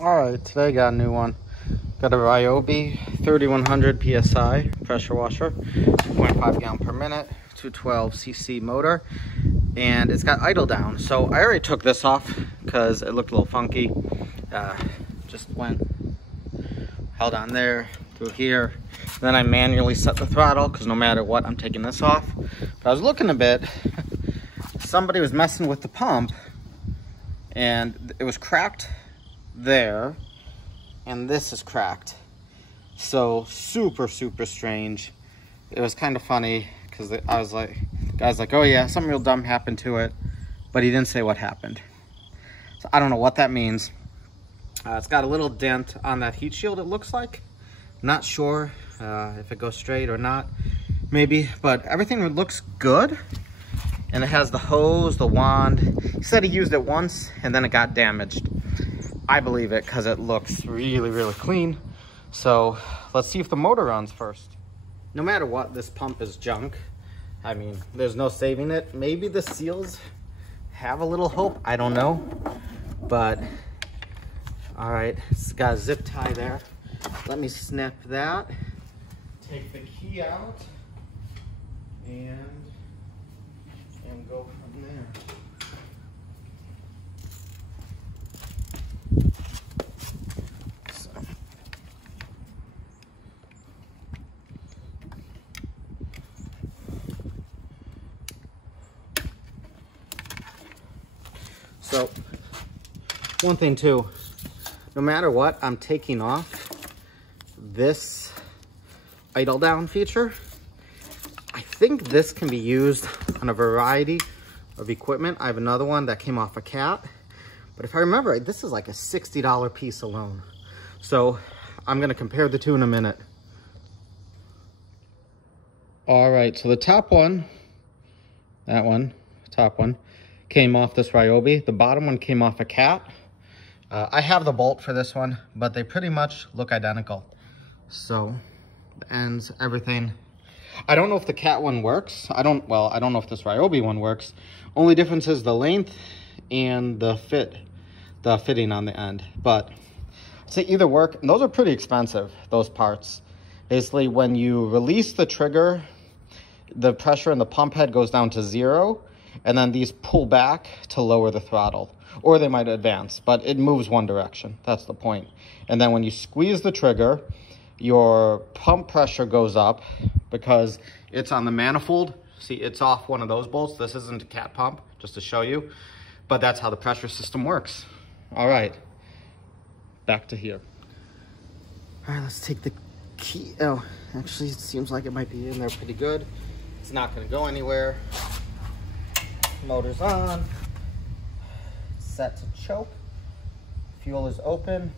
All right, today I got a new one. Got a Ryobi 3100 PSI pressure washer, 2.5 gallon per minute, 212cc motor, and it's got idle down. So I already took this off because it looked a little funky. Just held on there, through here. Then I manually set the throttle because no matter what, I'm taking this off. But I was looking a bit. Somebody was messing with the pump, and it was cracked there, and this is cracked. So super strange. It was kind of funny because I was like, guy's like, oh yeah, something real dumb happened to it, but he didn't say what happened. So I don't know what that means. It's got a little dent on that heat shield, it looks like. Not sure if it goes straight or not, maybe, but everything looks good. And it has the hose, the wand. He said he used it once and then it got damaged. I believe it because it looks really clean. So let's see if the motor runs first. No matter what, this pump is junk. I mean, there's no saving it. Maybe the seals have a little hope, I don't know. But, all right, it's got a zip tie there. Let me snap that. Take the key out and go from there. So, one thing too, no matter what, I'm taking off this idle down feature. I think this can be used on a variety of equipment. I have another one that came off a cat, but if I remember right, this is like a $60 piece alone. So I'm gonna compare the two in a minute. All right, so the top one, that one, top one, came off this Ryobi. The bottom one came off a cat. I have the bolt for this one, but they pretty much look identical. So the ends, everything. I don't know if the cat one works. I don't know if this Ryobi one works. Only difference is the length and the fitting on the end. But they either work, and those are pretty expensive, those parts. Basically, when you release the trigger, the pressure in the pump head goes down to 0, and then these pull back to lower the throttle. Or they might advance, but it moves one direction. That's the point. And then when you squeeze the trigger, your pump pressure goes up because it's on the manifold. See, it's off one of those bolts. This isn't a cat pump, just to show you. But that's how the pressure system works. All right, back to here. All right, let's take the key. Oh, actually, it seems like it might be in there pretty good. It's not gonna go anywhere. Motor's on. It's set to choke. Fuel is open.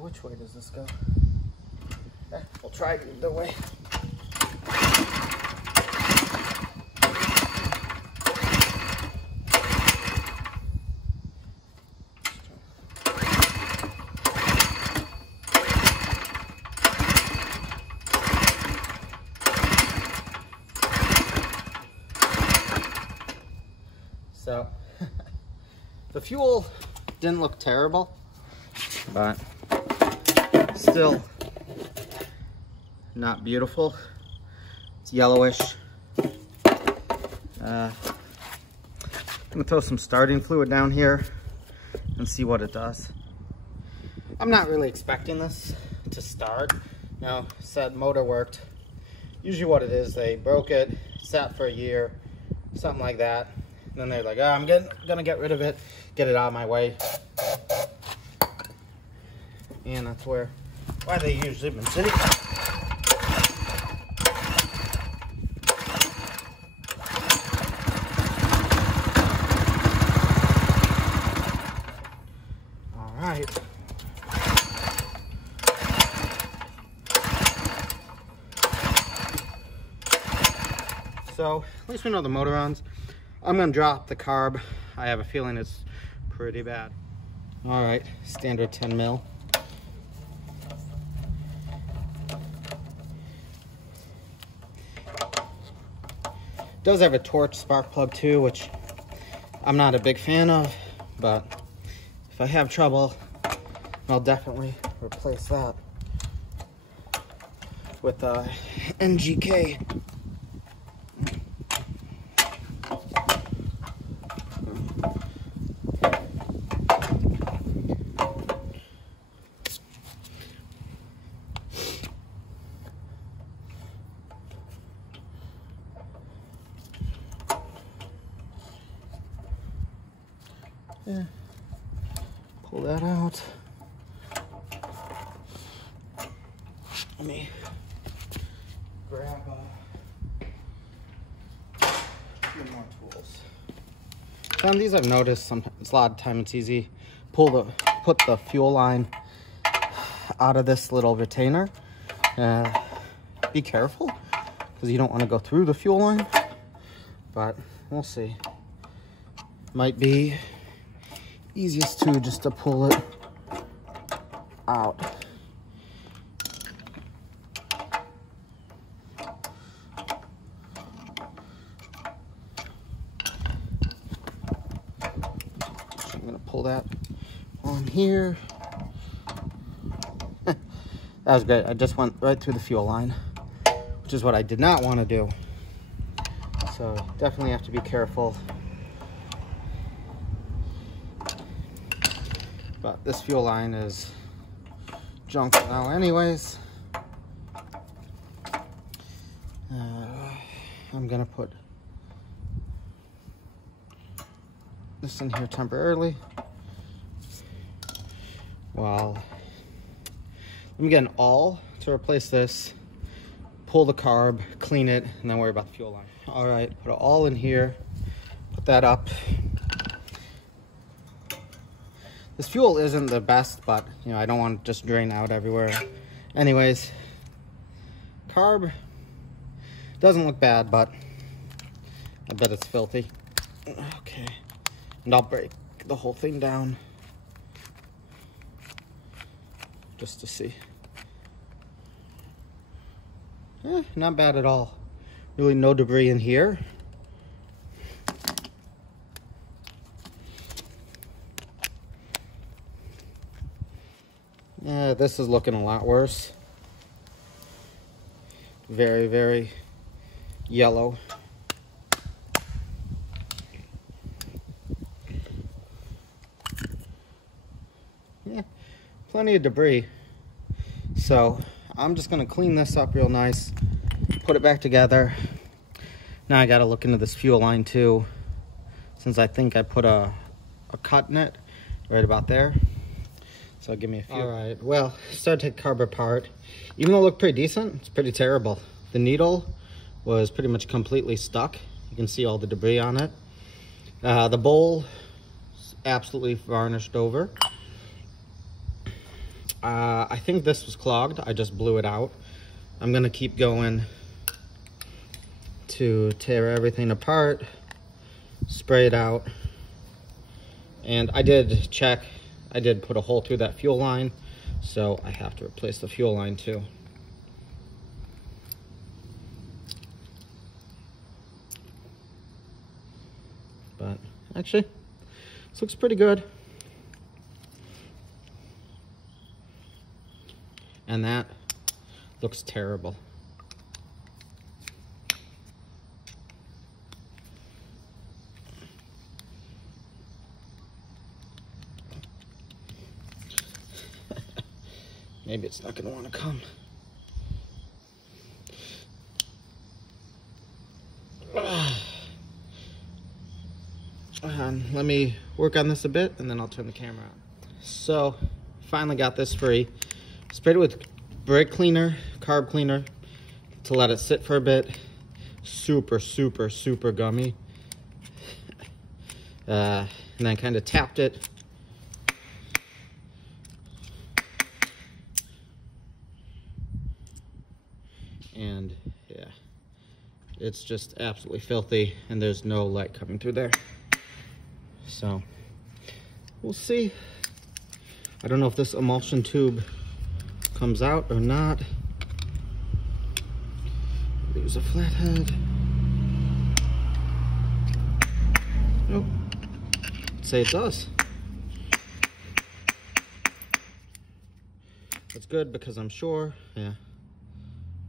Which way does this go? We'll try it either way. So, the fuel didn't look terrible, but still not beautiful. It's yellowish. I'm gonna throw some starting fluid down here and see what it does. I'm not really expecting this to start. Now, said motor worked. Usually what it is, they broke it, sat for a year, something like that. And then they're like, oh, I'm gonna get rid of it, get it out of my way. And that's why they usually been sitting. All right. So at least we know the motor runs. I'm gonna drop the carb. I have a feeling it's pretty bad. All right, standard 10 mil. Does have a torch spark plug too, which I'm not a big fan of, but if I have trouble, I'll definitely replace that with NGK. Yeah. Pull that out. Let me grab a few more tools. So on these, I've noticed sometimes a lot of time it's easy. Put the fuel line out of this little retainer. Be careful, because you don't want to go through the fuel line. But we'll see. Might be easiest to just to pull it out. I'm gonna pull that on here. That was good. I just went right through the fuel line, which is what I did not want to do. So definitely have to be careful. But this fuel line is junk now anyways. I'm gonna put this in here temporarily. Well, let me get an awl to replace this, pull the carb, clean it, and then worry about the fuel line. All right, put it all in here, put that up. This fuel isn't the best, but you know, I don't want to just drain out everywhere. Anyways, carb doesn't look bad, but I bet it's filthy. Okay, and I'll break the whole thing down just to see. Not bad at all. Really no debris in here. Yeah, this is looking a lot worse. Very, very yellow. Yeah, plenty of debris. So I'm just gonna clean this up real nice, put it back together. Now I gotta look into this fuel line too, since I think I put a cut in it right about there. So give me a few. All right, well, start to take carb apart. Even though it looked pretty decent, it's pretty terrible. The needle was pretty much completely stuck. You can see all the debris on it. The bowl is absolutely varnished over. I think this was clogged. I just blew it out. I'm gonna keep going to tear everything apart, spray it out. And I did check. I did put a hole through that fuel line, so I have to replace the fuel line too. But actually, this looks pretty good. And that looks terrible. Maybe it's not going to want to come. Let me work on this a bit and then I'll turn the camera on. So, finally got this free. Sprayed it with brake cleaner, carb cleaner, to let it sit for a bit. Super, super, super gummy. And then kind of tapped it. And yeah, it's just absolutely filthy and there's no light coming through there. So we'll see. I don't know if this emulsion tube comes out or not. There's a flathead. Nope. I'd say it does. It's good because I'm sure, yeah,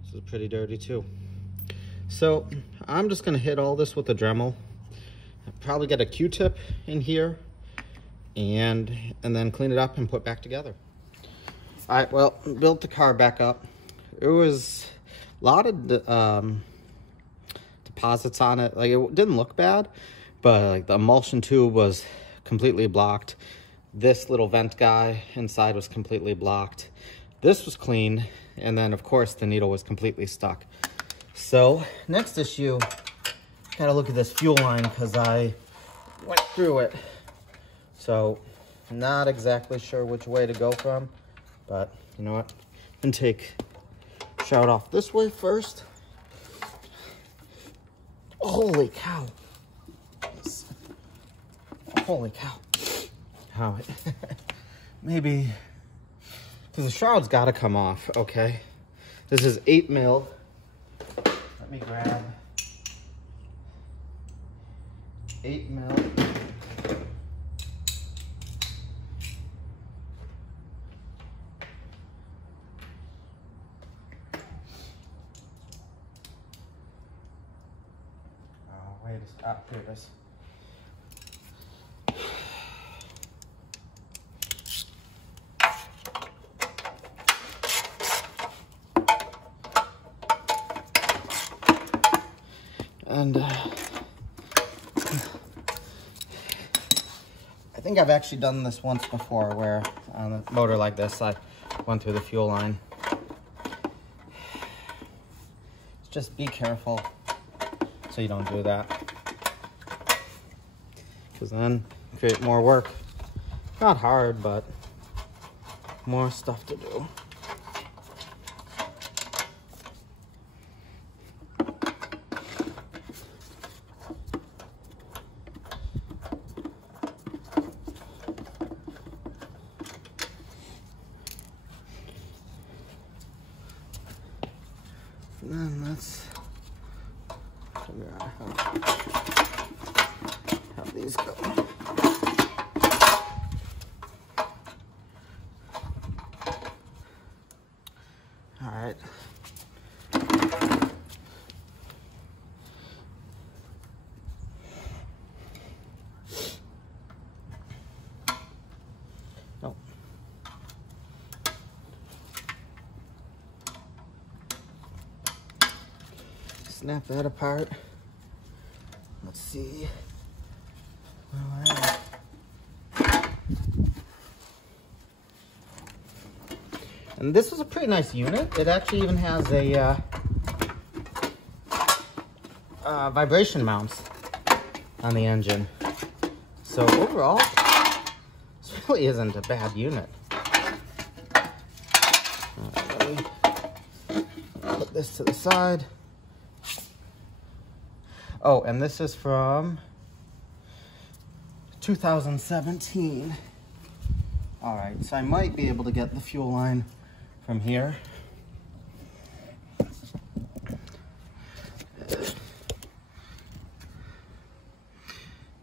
this is pretty dirty too. So I'm just gonna hit all this with a Dremel. I'll probably get a Q-tip in here and then clean it up and put back together. All right, well, built the car back up. It was a lot of deposits on it. Like, it didn't look bad, but like the emulsion tube was completely blocked. This little vent guy inside was completely blocked. This was clean, and then of course the needle was completely stuck. So next issue, gotta look at this fuel line because I went through it. So not exactly sure which way to go from, but you know what? I'm gonna take shout off this way first. Holy cow. Holy cow. How maybe, because the shroud's got to come off. Okay, this is 8 mil. Let me grab 8 mil. Oh, wait a second. Here it is. And I think I've actually done this once before, where on a motor like this, I went through the fuel line. Just be careful so you don't do that, because then create more work. Not hard, but more stuff to do. And then let's figure out how these go. All right. Oh. Snap that apart. Let's see. All right. And this is a pretty nice unit. It actually even has a vibration mounts on the engine. So overall, this really isn't a bad unit. Let me put this to the side. Oh, and this is from 2017. All right, so I might be able to get the fuel line from here.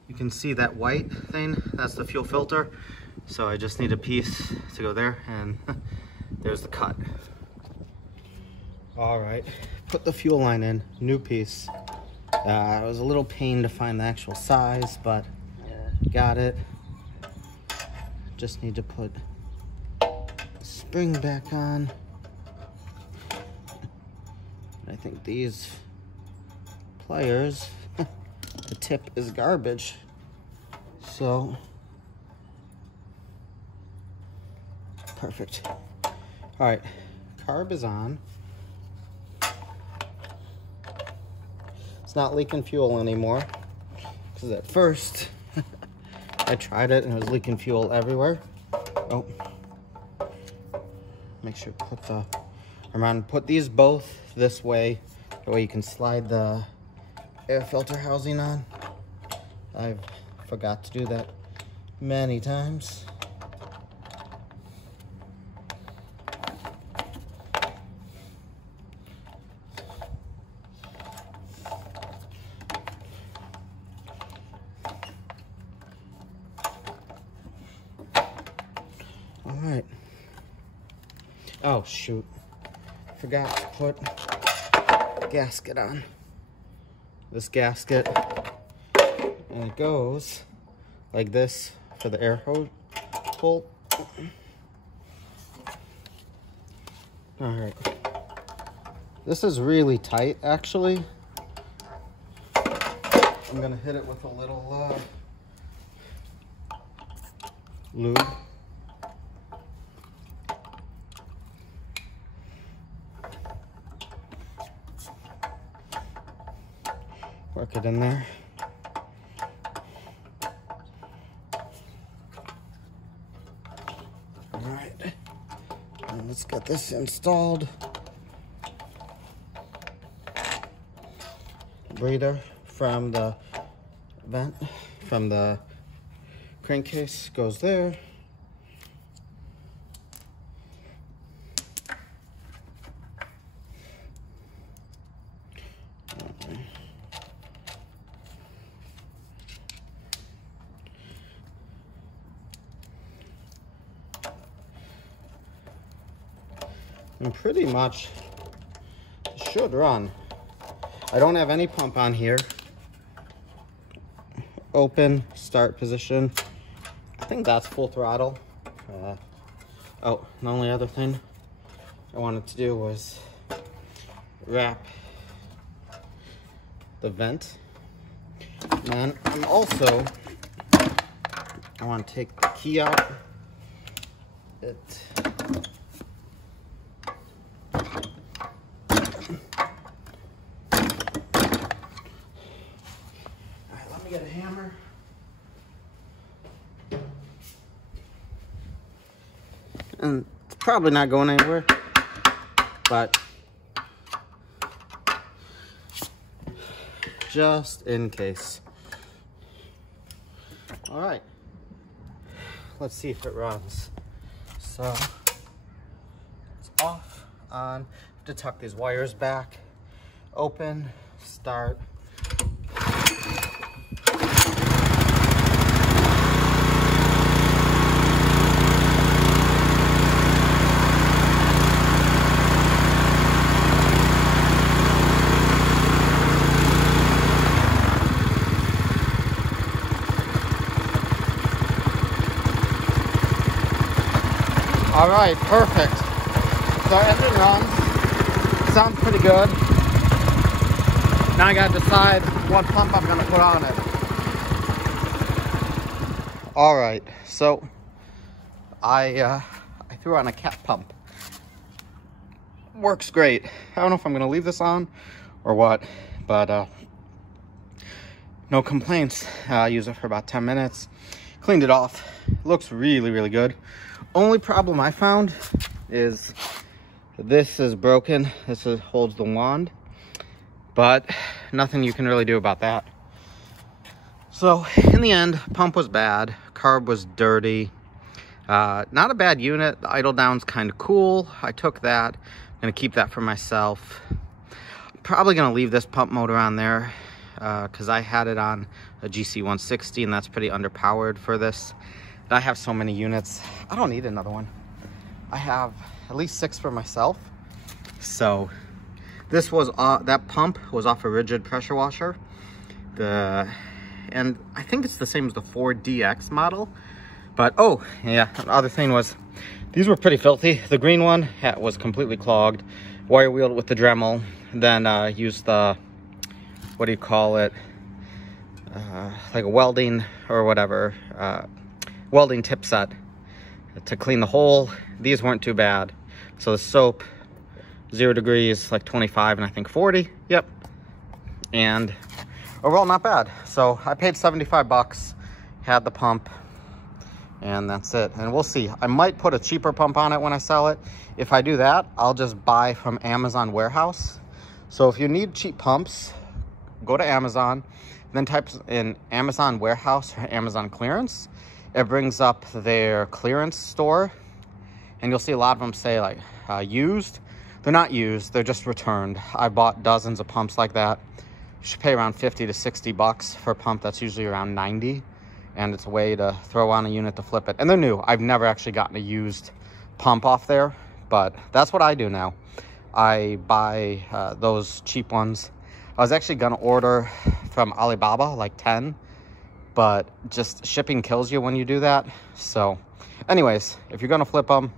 You can see that white thing, that's the fuel filter. So I just need a piece to go there, and there's the cut. All right, put the fuel line in, new piece. It was a little pain to find the actual size, but got it. Just need to put the spring back on. I think these pliers, the tip is garbage. So, perfect. All right, carb is on. It's not leaking fuel anymore, because at first I tried it and it was leaking fuel everywhere. Oh, make sure to put the, put these both this way, that way you can slide the air filter housing on. I've forgot to do that many times. All right. Oh, shoot. Forgot to put the gasket on. This gasket. And it goes like this for the air hose bolt. Alright. This is really tight, actually. I'm gonna hit it with a little lube. Work it in there. All right, and let's get this installed. Breather from the vent, from the crankcase goes there. And pretty much should run. I don't have any pump on here. Open, start position. I think that's full throttle. Oh, the only other thing I wanted to do was wrap the vent. And I'm also, I want to take the key out. Get a hammer. And it's probably not going anywhere, but just in case. All right, let's see if it runs. So it's off, on. I have to tuck these wires back. Open, start. All right, perfect. So engine runs. Sounds pretty good. Now I gotta decide what pump I'm gonna put on it. All right, so I threw on a cat pump. Works great. I don't know if I'm gonna leave this on or what, but no complaints. I used it for about 10 minutes. Cleaned it off. Looks really, really good. Only problem I found is this is broken. Holds the wand, but nothing you can really do about that. So in the end, pump was bad. Carb was dirty. Not a bad unit. The idle down's kind of cool. I took that. I'm gonna keep that for myself. Probably gonna leave this pump motor on there because I had it on a GC 160 and that's pretty underpowered for this. I have so many units, I don't need another one. I have at least 6 for myself. So this was, that pump was off a rigid pressure washer. And I think it's the same as the 4DX model. But, oh, yeah, the other thing was, these were pretty filthy. The green one was completely clogged. Wire wheeled with the Dremel. Then used the, what do you call it? Like a welding or whatever. Welding tip set to clean the hole. These weren't too bad. So the soap, 0 degrees, like 25 and I think 40. Yep. And overall not bad. So I paid 75 bucks, had the pump, and that's it. And we'll see. I might put a cheaper pump on it when I sell it. If I do that, I'll just buy from Amazon Warehouse. So if you need cheap pumps, go to Amazon, then type in Amazon Warehouse or Amazon Clearance. It brings up their clearance store, and you'll see a lot of them say like used. They're not used, they're just returned. I bought dozens of pumps like that. You should pay around 50 to 60 bucks for a pump that's usually around 90, and it's a way to throw on a unit to flip it. And they're new. I've never actually gotten a used pump off there, but that's what I do now. I buy those cheap ones. I was actually gonna order from Alibaba, like 10, but just shipping kills you when you do that. So anyways, if you're gonna flip them,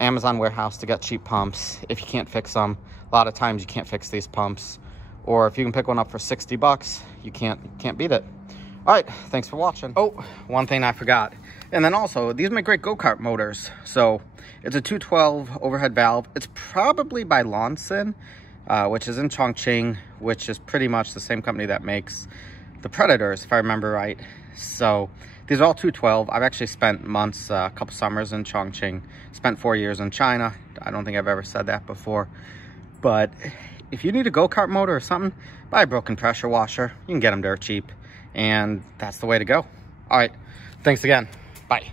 Amazon warehouse to get cheap pumps. If you can't fix them, a lot of times you can't fix these pumps, or if you can pick one up for 60 bucks, you can't beat it. All right, thanks for watching. Oh, one thing I forgot. And then also, these make great go-kart motors. So it's a 212 overhead valve. It's probably by Lonson, which is in Chongqing, which is pretty much the same company that makes the Predators, if I remember right. So these are all 212. I've actually spent months, a couple summers in Chongqing, spent 4 years in China. I don't think I've ever said that before. But if you need a go-kart motor or something, buy a broken pressure washer. You can get them dirt cheap, and that's the way to go. All right, thanks again. Bye.